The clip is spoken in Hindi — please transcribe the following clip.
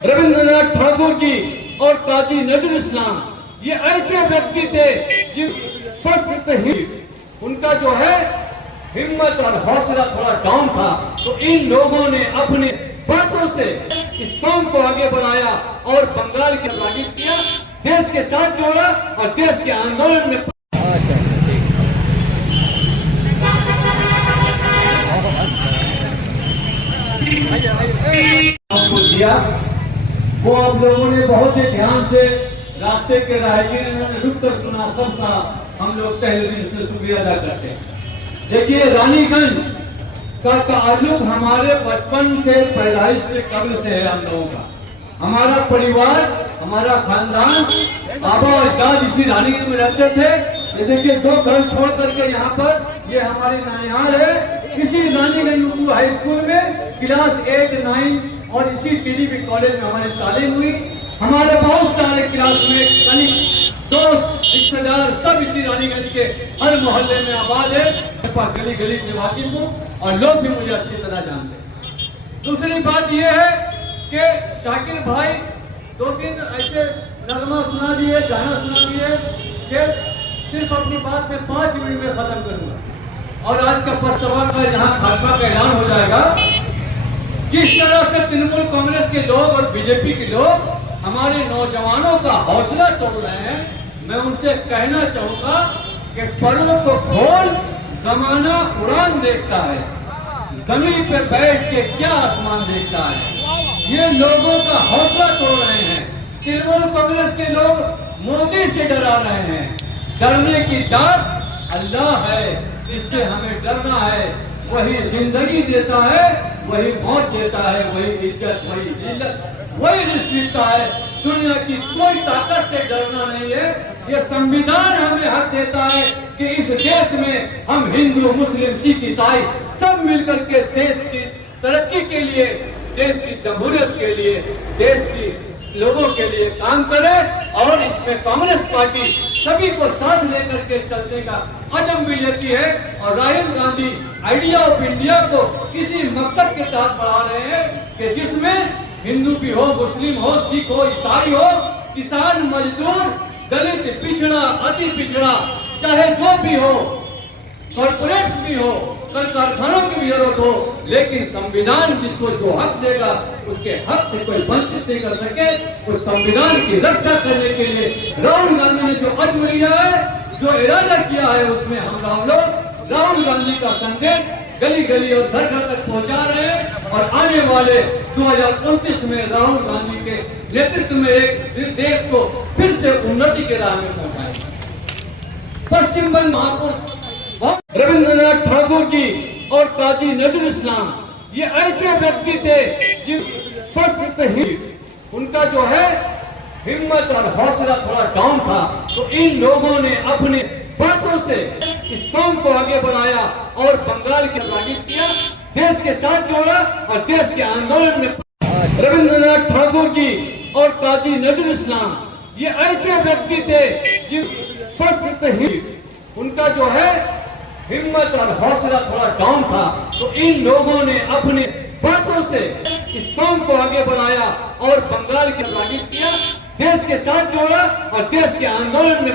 रविंद्रनाथ ठाकुर जी और काजी नजरुल इस्लाम ये ऐसे व्यक्ति थे जिन ही उनका जो है हिम्मत और हौसला थोड़ा डाउन था, तो इन लोगों ने अपने बातों से इस कौम को आगे बढ़ाया और बंगाल के रागिब किया, देश के साथ जोड़ा और देश के आंदोलन में दिया। वो आप लोगों ने बहुत ही ध्यान से रास्ते के राहगीर ने रुक कर सुना, सबका हम लोग पहले दिन से शुक्रिया अदा करते हैं। देखिए, रानीगंज का ताल्लुक हमारे बचपन से, पैदाइश से, कब्र से है हम लोगों का। हमारा परिवार, हमारा खानदान, बाबा और दादा इसी रानीगंज में रहते थे। ये देखिए, 2 घर छोड़ करके यहाँ पर ये हमारी नानिहाल है। इसी रानीगंज उर्दू हाई स्कूल में क्लास 8, 9 और इसी टीडीपी कॉलेज में हमारी तालीम हुई। हमारे बहुत सारे क्लासमेट, कलीग, दोस्त, रिश्तेदार सब इसी रानीगंज के हर मोहल्ले में आबाद है। गली गली से वाकिफ हूँ और लोग भी मुझे अच्छी तरह जानते हैं। दूसरी बात यह है कि शाकिर भाई 2-3 ऐसे नगमा सुना दिए, गाना सुना दिए कि सिर्फ अपनी बात में 5 मिनट में खत्म करूंगा और आज का पक्षवा का यहाँ खात्मा का ऐलान हो जाएगा। जिस तरह से तृणमूल कांग्रेस के लोग और बीजेपी के लोग हमारे नौजवानों का हौसला तोड़ रहे हैं, मैं उनसे कहना चाहूंगा कि पर्दों को खोल, जमाना कुरान देखता है, जमीन पे बैठ के क्या आसमान देखता है। ये लोगों का हौसला तोड़ रहे हैं। तृणमूल कांग्रेस के लोग मोदी से डरा रहे हैं। डरने की जात अल्लाह है, इससे हमें डरना है। वही जिंदगी देता है, वही मौत देता है, वही इज्जत, वही जिल्लत, वही रिस्क देता है। दुनिया की कोई ताकत से डरना नहीं है। ये संविधान हमें हक देता है कि इस देश में हम हिंदू, मुस्लिम, सिख, ईसाई सब मिलकर के देश की तरक्की के लिए, देश की जमहूरियत के लिए, देश की लोगों के लिए काम करें। और इसमें कांग्रेस पार्टी सभी को साथ लेकर के चलने का अज़म भी लेती है। और Rahul Gandhi idea of India को किसी मकसद के तहत बढ़ा रहे हैं कि जिसमें हिंदू भी हो, मुस्लिम हो, सिख हो, ईसाई हो, किसान, मजदूर, दलित, पिछड़ा, अति पिछड़ा, चाहे जो भी हो, कॉर्पोरेट्स भी हो, कल कारखानों की भी जरूरत हो, लेकिन संविधान जिसको जो हक देगा उसके हक से कोई वंचित नहीं कर सके। उस संविधान की रक्षा करने के लिए राहुल गांधी ने जो अज़्म लिया है, जो इरादा किया है, उसमें हम लोग राहुल गांधी का संदेश गली गली और घर घर तक पहुंचा रहे हैं। और आने वाले 2029 में राहुल गांधी के नेतृत्व में एक देश को फिर से उन्नति के राह में पहुंचाएंगे। पश्चिम बंगाल महापुरुष रविंद्रनाथ ठाकुर जी और काजी नजरुल इस्लाम ये ऐसे व्यक्ति थे जिन ही उनका जो है हिम्मत और हौसला थोड़ा डाउन था, तो इन लोगों ने अपने बातों से इस कौम को आगे बढ़ाया और बंगाल के रागिब किया, देश के साथ जोड़ा और देश के आंदोलन में। रविंद्रनाथ ठाकुर जी और काजी नजरुल इस्लाम ये ऐसे व्यक्ति थे जिन ही उनका जो है हिम्मत और हौसला थोड़ा डाउन था, तो इन लोगों ने अपने बातों से इस कौम को आगे बढ़ाया और बंगाल के रागिब किया, देश के साथ जोड़ा और देश के आंदोलन में